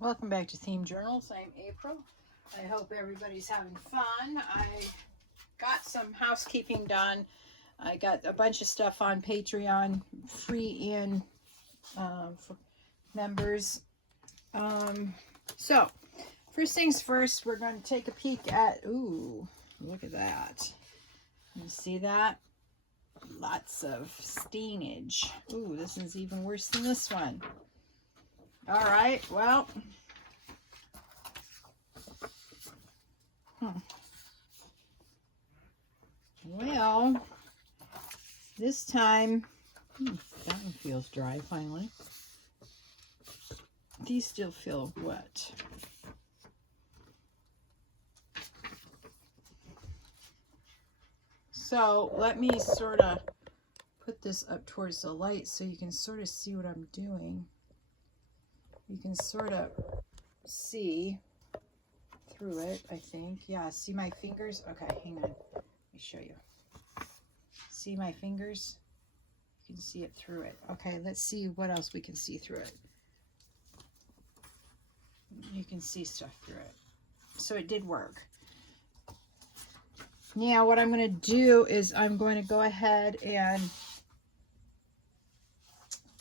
Welcome back to Themed Journals. I'm April. I hope everybody's having fun. I got some housekeeping done. I got a bunch of stuff on Patreon, free and for members. So, first things first, we're going to take a peek at, ooh, look at that. You see that? Lots of stainage. Ooh, this is even worse than this one. All right, well, this time, that one feels dry finally. These still feel wet. So let me sort of put this up towards the light so you can sort of see what I'm doing. You can sort of see through it, I think. Yeah, see my fingers? Okay, hang on. Let me show you. See my fingers? You can see it through it. Okay, let's see what else we can see through it. You can see stuff through it. So it did work. Now what I'm going to do is I'm going to go ahead and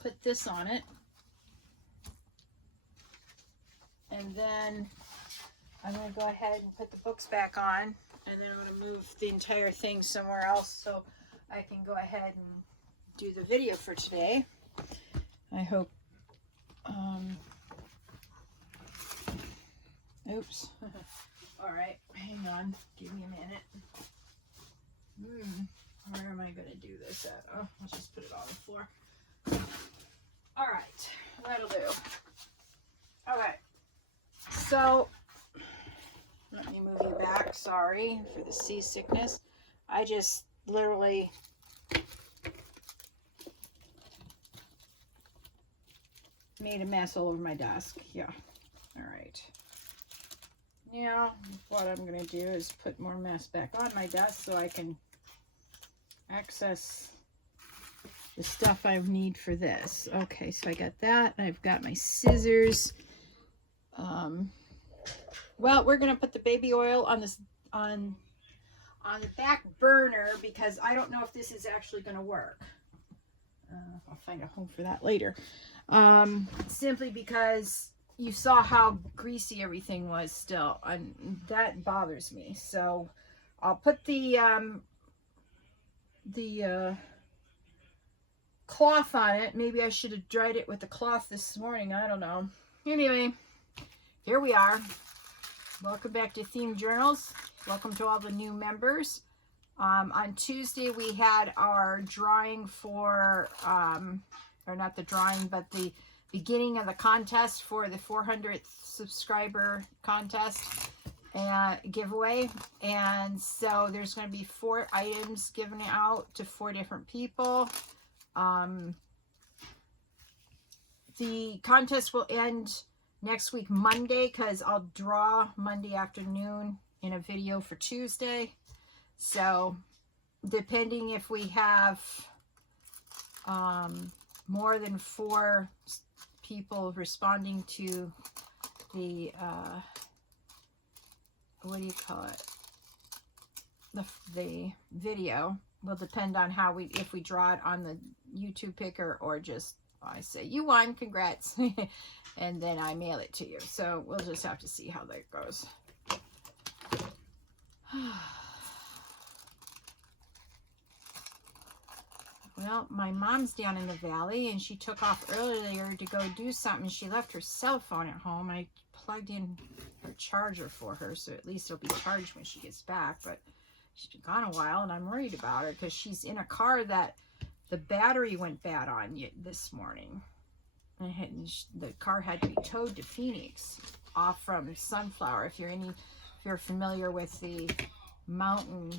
put this on it. And then I'm going to go ahead and put the books back on. And then I'm going to move the entire thing somewhere else so I can go ahead and do the video for today. I hope. Oops. All right, hang on. Give me a minute. Where am I going to do this at? Oh, I'll just put it on the floor. All right, that'll do. All right. So, let me move you back. Sorry for the seasickness. I just literally made a mess all over my desk. Yeah. All right. Now, what I'm going to do is put more mess back on my desk so I can access the stuff I need for this. Okay, so I got that. I've got my scissors. Well, we're going to put the baby oil on this on the back burner because I don't know if this is actually going to work. I'll find a home for that later. Simply because you saw how greasy everything was still, and that bothers me. So I'll put the cloth on it. Maybe I should have dried it with the cloth this morning. I don't know. Anyway, here we are. Welcome back to Themed Journals. Welcome to all the new members. On Tuesday, we had our drawing for, or not the drawing, but the beginning of the contest for the 400th subscriber contest giveaway. And so there's going to be 4 items given out to 4 different people. The contest will end next week, Monday, because I'll draw Monday afternoon in a video for Tuesday. So depending if we have more than 4 people responding to the what do you call it, the video will depend on how if we draw it on the YouTube picker or just I say you won, congrats, and then I mail it to you. So we'll just have to see how that goes. Well, my mom's down in the valley, and she took off earlier to go do something. She left her cell phone at home. I plugged in her charger for her, so at least it'll be charged when she gets back. But she's been gone a while, and I'm worried about her because she's in a car that the battery went bad on this morning. And the car had to be towed to Phoenix off from Sunflower. If you're familiar with the mountain,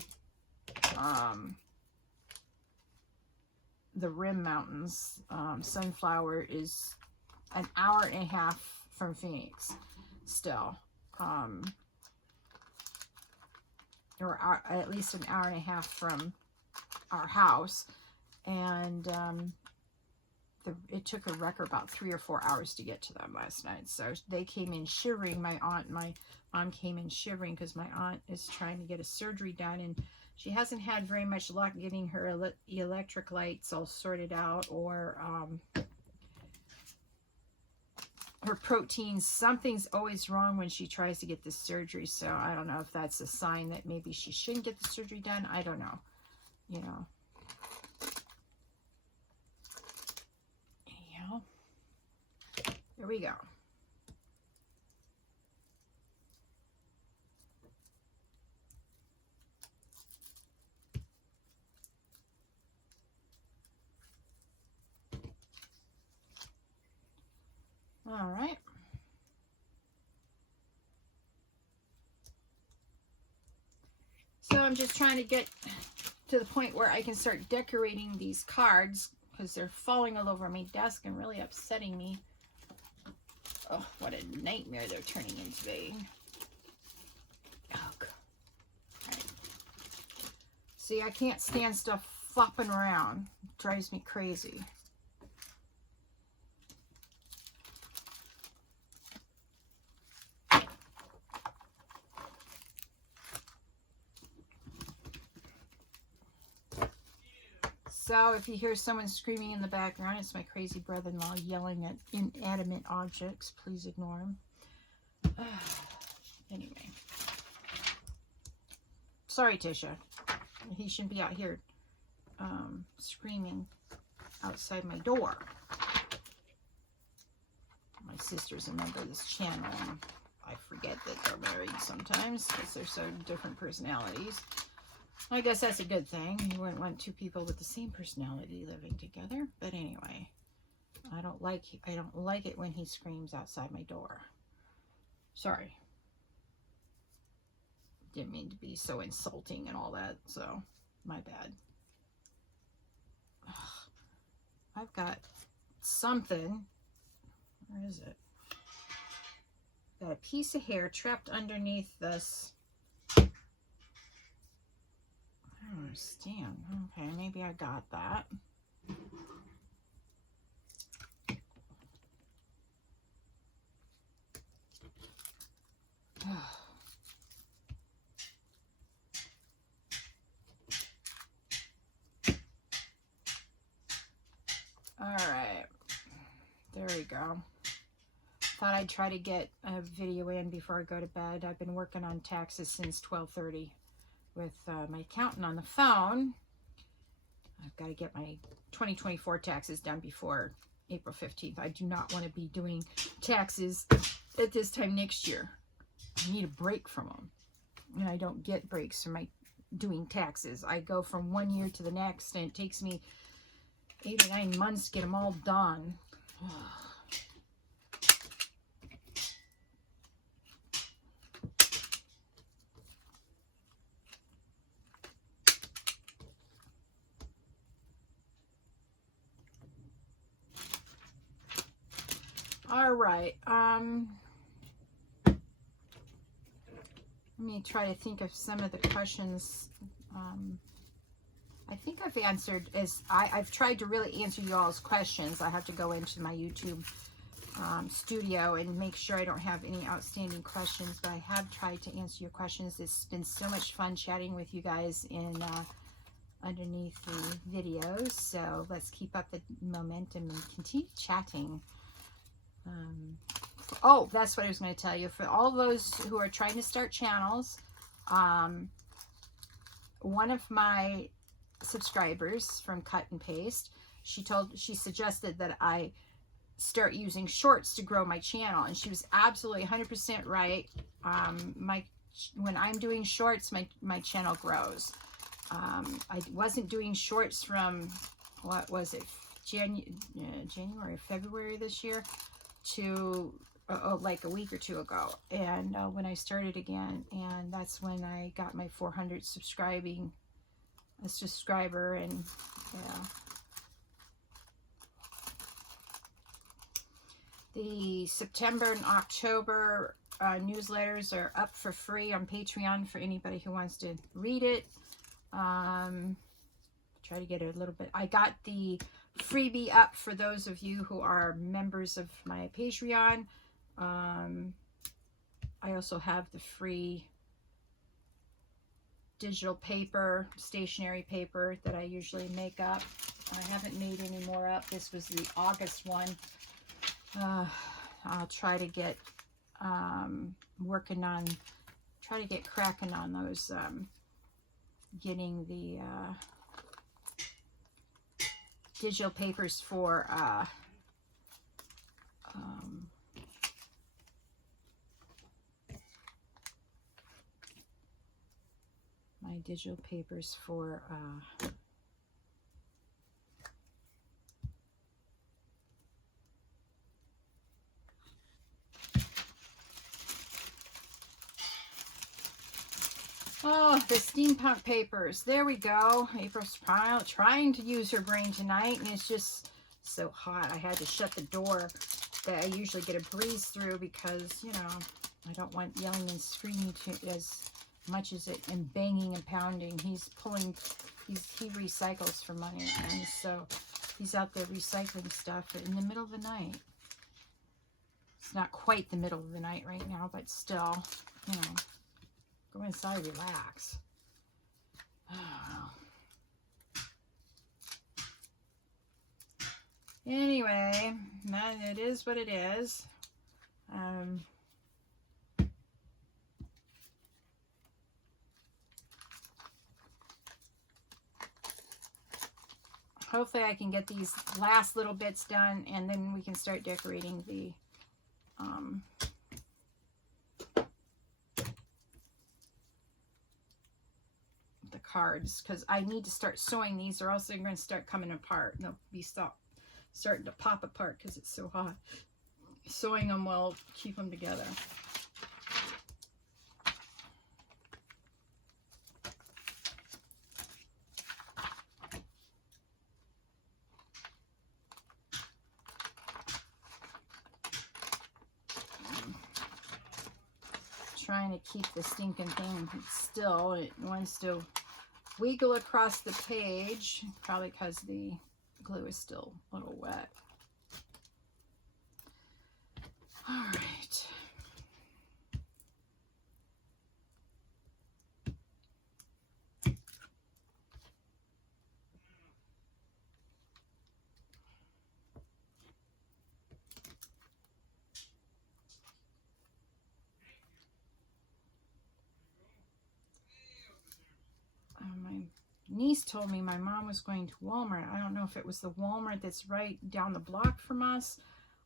the Rim Mountains, Sunflower is an hour and a half from Phoenix still, or at least an hour and a half from our house. And it took a wrecker about 3 or 4 hours to get to them last night. So they came in shivering. My aunt and my mom came in shivering because my aunt is trying to get a surgery done, and she hasn't had very much luck getting her electric lights all sorted out, or her proteins. Something's always wrong when she tries to get this surgery. So I don't know if that's a sign that maybe she shouldn't get the surgery done. I don't know. You know. Anyhow, there we go. All right. So I'm just trying to get to the point where I can start decorating these cards because they're falling all over my desk and really upsetting me. Oh, what a nightmare they're turning into being. Oh, God. All right. See, I can't stand stuff flopping around. It drives me crazy. So if you hear someone screaming in the background, it's my crazy brother-in-law yelling at inanimate objects. Please ignore him. Anyway. Sorry, Tisha. He shouldn't be out here screaming outside my door. My sister's a member of this channel, and I forget that they're married sometimes because they're so different personalities. I guess that's a good thing. You wouldn't want two people with the same personality living together. But anyway, I don't like it when he screams outside my door. Sorry. Didn't mean to be so insulting and all that, so my bad. Ugh. I've got something. Where is it? Got a piece of hair trapped underneath this. I don't understand. Okay, maybe I got that. All right, there we go. Thought I'd try to get a video in before I go to bed. I've been working on taxes since 12:30 with my accountant on the phone. I've got to get my 2024 taxes done before April 15th. I do not want to be doing taxes at this time next year. I need a break from them. And I don't get breaks from my doing taxes. I go from one year to the next, and it takes me 8 or 9 months to get them all done. All right. Let me try to think of some of the questions. I think I've answered, I've tried to really answer you all's questions. I have to go into my YouTube studio and make sure I don't have any outstanding questions, but I have tried to answer your questions. It's been so much fun chatting with you guys in underneath the videos. So let's keep up the momentum and continue chatting. Oh, that's what I was going to tell you. For all those who are trying to start channels, one of my subscribers from Cut and Paste, she suggested that I start using shorts to grow my channel, and she was absolutely 100% right. When I'm doing shorts, my channel grows. I wasn't doing shorts from, what was it, January or February this year to like a week or two ago, and when I started again, and that's when I got my 400 subscriber, and yeah. The September and October newsletters are up for free on Patreon for anybody who wants to read it. Try to get a little bit. I got the freebie up for those of you who are members of my Patreon. I also have the free digital paper, stationery paper that I usually make up. I haven't made any more up. This was the August one. I'll try to get cracking on those, getting the digital papers for my digital papers for oh, the steampunk papers. There we go. April's trying to use her brain tonight, and it's just so hot. I had to shut the door that I usually get a breeze through because, you know, I don't want yelling and screaming as much as it, and banging and pounding. He recycles for money, and so he's out there recycling stuff in the middle of the night. It's not quite the middle of the night right now, but still, you know, go inside, relax. Oh. Anyway, it is what it is. Hopefully I can get these last little bits done, and then we can start decorating the cards, because I need to start sewing these, or else they're going to start coming apart. They'll be starting to pop apart because it's so hot. Sewing them will keep them together. Trying to keep the stinking thing still. It wants to wiggle across the page, probably because the glue is still a little wet. All right. My niece told me my mom was going to Walmart. I don't know if it was the Walmart that's right down the block from us,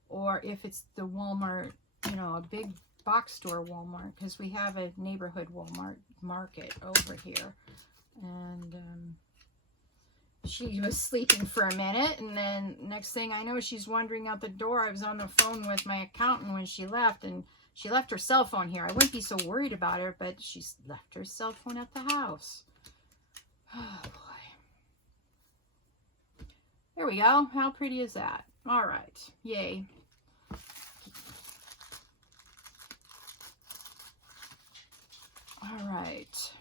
or if it's the Walmart, you know, a big box store Walmart, because we have a neighborhood Walmart market over here. And she was sleeping for a minute, and then next thing I know, she's wandering out the door. I was on the phone with my accountant when she left, and she left her cell phone here. I wouldn't be so worried about her, but she's left her cell phone at the house. Oh boy. There we go. How pretty is that? All right. Yay. All right.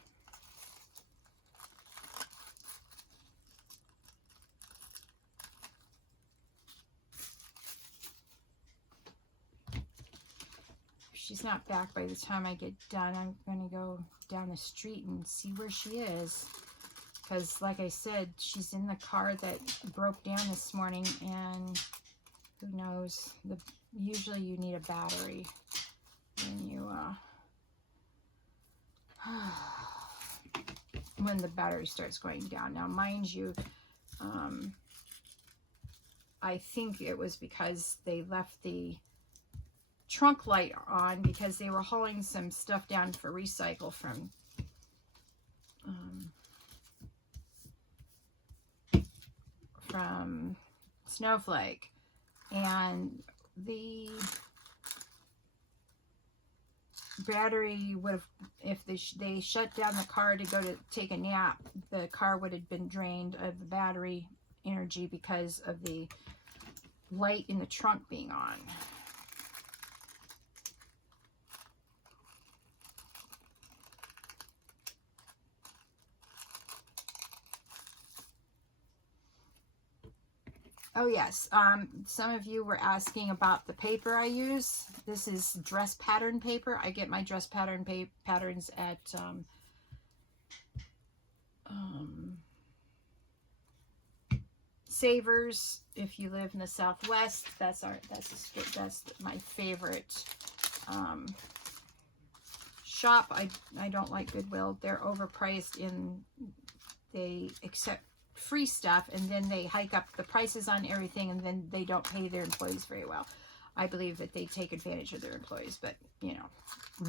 If she's not back by the time I get done, I'm going to go down the street and see where she is. Because, like I said, she's in the car that broke down this morning, and who knows? Usually you need a battery when you when the battery starts going down. Now, mind you, I think it was because they left the trunk light on because they were hauling some stuff down for recycle from Snowflake, and the battery would have, if they shut down the car to go to take a nap, the car would have been drained of the battery energy because of the light in the trunk being on. Oh yes, some of you were asking about the paper I use. This is dress pattern paper. I get my dress pattern patterns at Savers. If you live in the Southwest, that's my favorite shop. I don't like Goodwill. They're overpriced and they accept free stuff, and then they hike up the prices on everything, and then they don't pay their employees very well. I believe that they take advantage of their employees, but you know,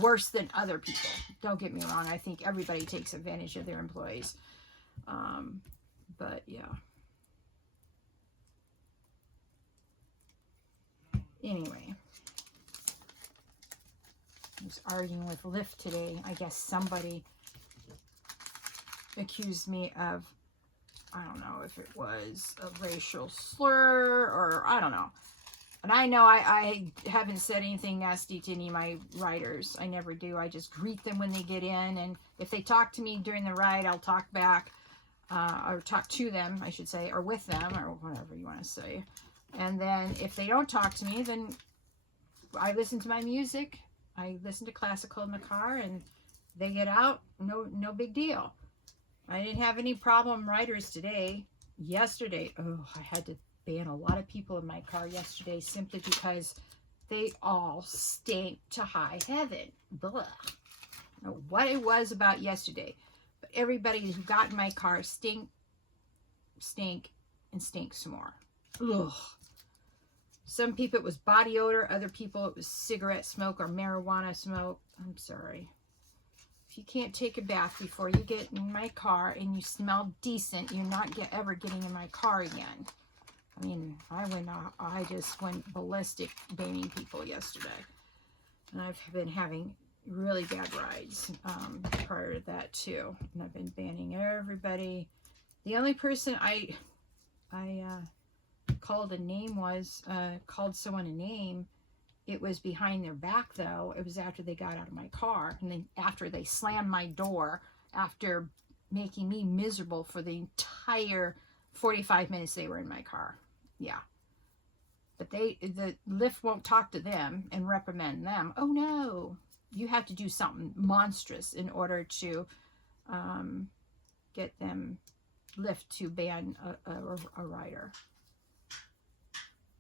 worse than other people. Don't get me wrong. I think everybody takes advantage of their employees. But yeah. Anyway, I was arguing with Lyft today. I guess somebody accused me of, I don't know if it was a racial slur or I don't know. And I know I haven't said anything nasty to any of my riders. I never do. I just greet them when they get in. And if they talk to me during the ride, I'll talk back. Or talk to them, I should say, or with them, or whatever you want to say. And then if they don't talk to me, then I listen to my music. I listen to classical in the car, and they get out. No big deal. I didn't have any problem riders today. Yesterday, oh, I had to ban a lot of people in my car yesterday simply because they all stink to high heaven. Blah. I don't know what it was about yesterday, but everybody who got in my car stink, and stink some more. Ugh. Some people it was body odor, other people it was cigarette smoke or marijuana smoke. I'm sorry. If you can't take a bath before you get in my car and you smell decent, you're not ever getting in my car again. I mean, I just went ballistic banning people yesterday. And I've been having really bad rides prior to that too. And I've been banning everybody. The only person I called someone a name, it was behind their back though. It was after they got out of my car, and then after they slammed my door, after making me miserable for the entire 45 minutes they were in my car. Yeah. But the Lyft won't talk to them and reprimand them. Oh no, you have to do something monstrous in order to get them Lyft to ban a rider.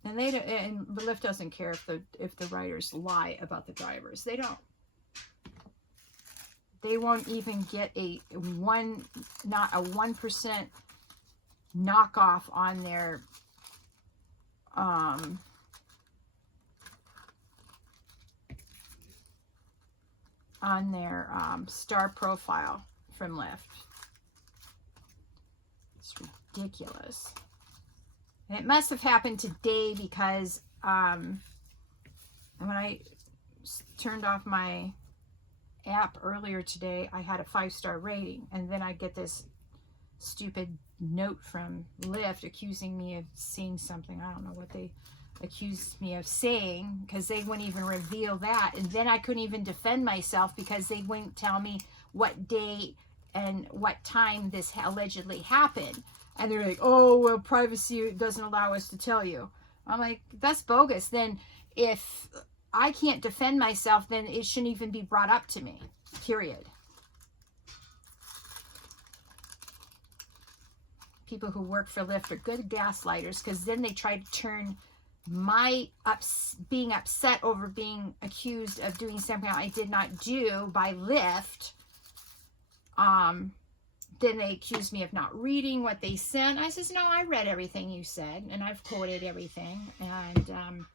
And Lyft doesn't care if the riders lie about the drivers. They don't. They won't even get not a 1% knockoff on their star profile from Lyft. It's ridiculous. And it must have happened today because when I turned off my app earlier today, I had a 5-star rating, and then I get this stupid note from Lyft accusing me of seeing something. I don't know what they accused me of saying, because they wouldn't even reveal that, and then I couldn't even defend myself because they wouldn't tell me what date and what time this allegedly happened. And they're like, oh, well, privacy doesn't allow us to tell you. I'm like, that's bogus. Then if I can't defend myself, then it shouldn't even be brought up to me, period. People who work for Lyft are good gaslighters, because then they try to turn my being upset over being accused of doing something I did not do by Lyft. Then they accuse me of not reading what they sent. I says, no, I read everything you said, and I've quoted everything. And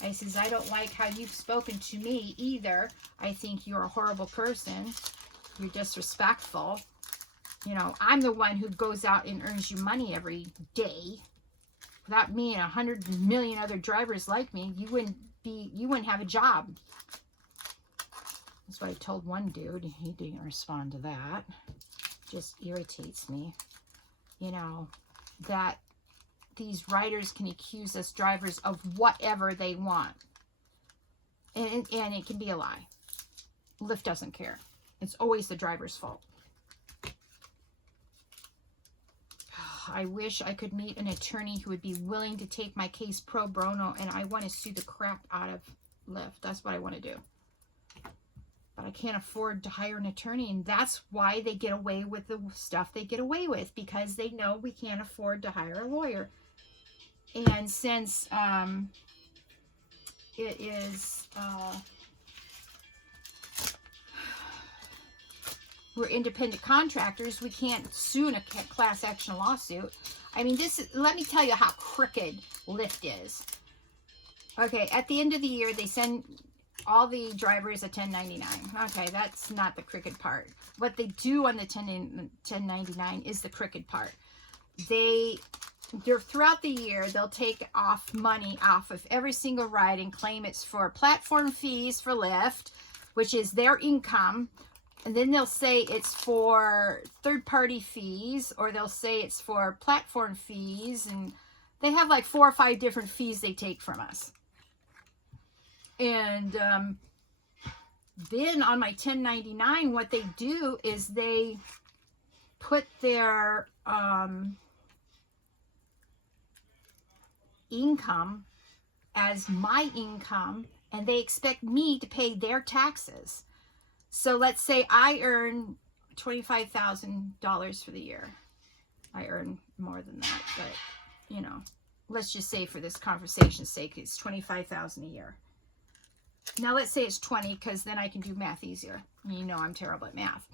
I says, I don't like how you've spoken to me either. I think you're a horrible person. You're disrespectful. You know, I'm the one who goes out and earns you money every day. Without me and 100 million other drivers like me, you wouldn't have a job. That's what I told one dude. He didn't respond to that. Just irritates me, you know, that these riders can accuse us drivers of whatever they want, and it can be a lie. Lyft doesn't care. It's always the driver's fault. I wish I could meet an attorney who would be willing to take my case pro bono, and I want to sue the crap out of Lyft. That's what I want to do. But I can't afford to hire an attorney, and that's why they get away with the stuff they get away with, because they know we can't afford to hire a lawyer. And since it is we're independent contractors, we can't sue in a class action lawsuit. I mean, let me tell you how crooked Lyft is. Okay, at the end of the year, they send all the drivers a 1099. Okay, that's not the crooked part. What they do on the 1099 is the crooked part. They're throughout the year, they'll take off money off of every single ride and claim it's for platform fees for Lyft, which is their income. And then they'll say it's for third-party fees, or they'll say it's for platform fees. And they have like 4 or 5 different fees they take from us. And then on my 1099, what they do is they put their income as my income, and they expect me to pay their taxes. So let's say I earn $25,000 for the year. I earn more than that, but you know, let's just say for this conversation's sake, it's $25,000 a year. Now let's say it's 20, because then I can do math easier. You know I'm terrible at math.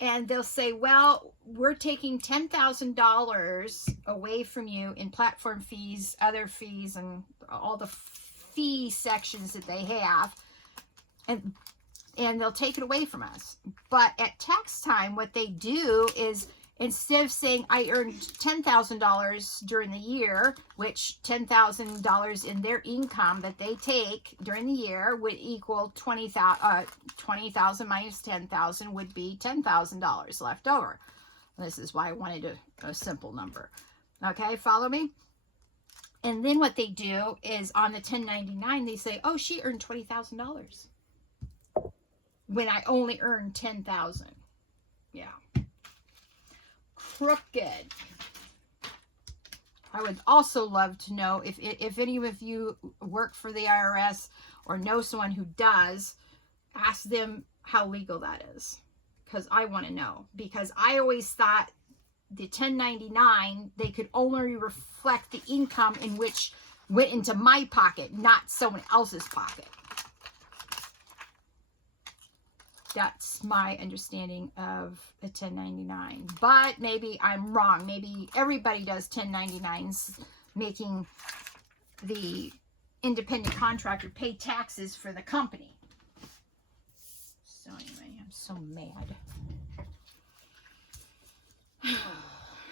And they'll say, well, we're taking $10,000 away from you in platform fees, other fees, and all the fee sections that they have. And they'll take it away from us. But at tax time, what they do is, instead of saying I earned $10,000 during the year, which $10,000 in their income that they take during the year would equal 20,000 minus 10,000 would be $10,000 left over. This is why I wanted a simple number. Okay, follow me? And then what they do is on the 1099, they say, oh, she earned $20,000 when I only earned $10,000. Yeah. Crooked. I would also love to know if any of you work for the IRS or know someone who does, ask them how legal that is, because I want to know. Because I always thought the 1099, they could only reflect the income in which went into my pocket, not someone else's pocket. That's my understanding of a 1099. But maybe I'm wrong. Maybe everybody does 1099s, making the independent contractor pay taxes for the company. So anyway, I'm so mad.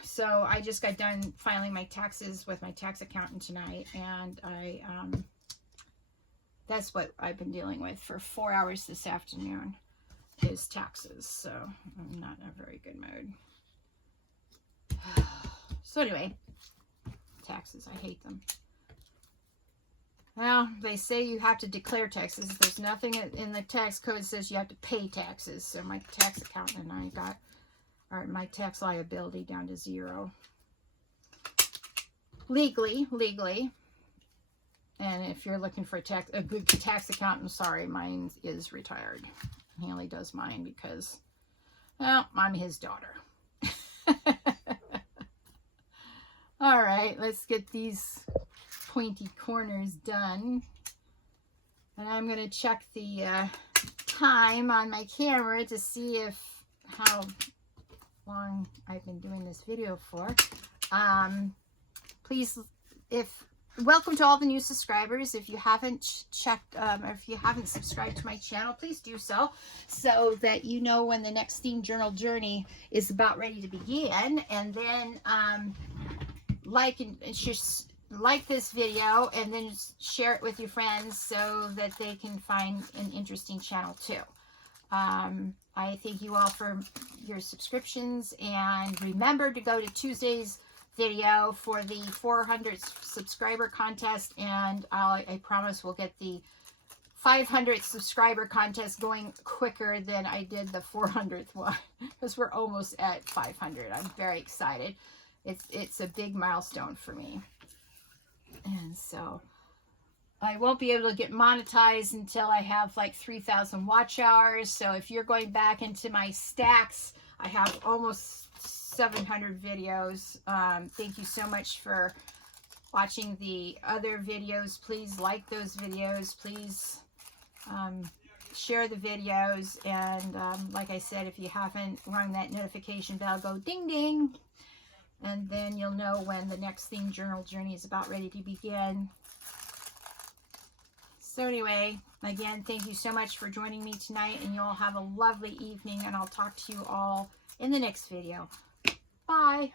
So I just got done filing my taxes with my tax accountant tonight, and that's what I've been dealing with for 4 hours this afternoon. Is taxes, so I'm not in a very good mood. So anyway, taxes, I hate them. Well, they say you have to declare taxes. There's nothing in the tax code that says you have to pay taxes. So my tax accountant and I got my tax liability down to 0. Legally. And if you're looking for a good tax accountant, sorry, mine is retired. He only does mine because, well, I'm his daughter. All right, let's get these pointy corners done. And I'm going to check the time on my camera to see how long I've been doing this video for. Please, welcome to all the new subscribers. If you haven't checked, or if you haven't subscribed to my channel, please do so that you know when the next Themed Journal journey is about ready to begin. And then like this video, and then share it with your friends so that they can find an interesting channel too. I thank you all for your subscriptions, and remember to go to Tuesday's video for the 400 subscriber contest, and I promise we'll get the 500th subscriber contest going quicker than I did the 400th one, because we're almost at 500. I'm very excited. It's a big milestone for me. And so I won't be able to get monetized until I have like 3,000 watch hours. So if you're going back into my stacks, I have almost 700 videos. Thank you so much for watching the other videos. Please like those videos. Please share the videos. And like I said, if you haven't rung that notification bell, go ding ding. And then you'll know when the next theme journal journey is about ready to begin. So anyway, again, thank you so much for joining me tonight, and you all have a lovely evening, and I'll talk to you all in the next video. Bye.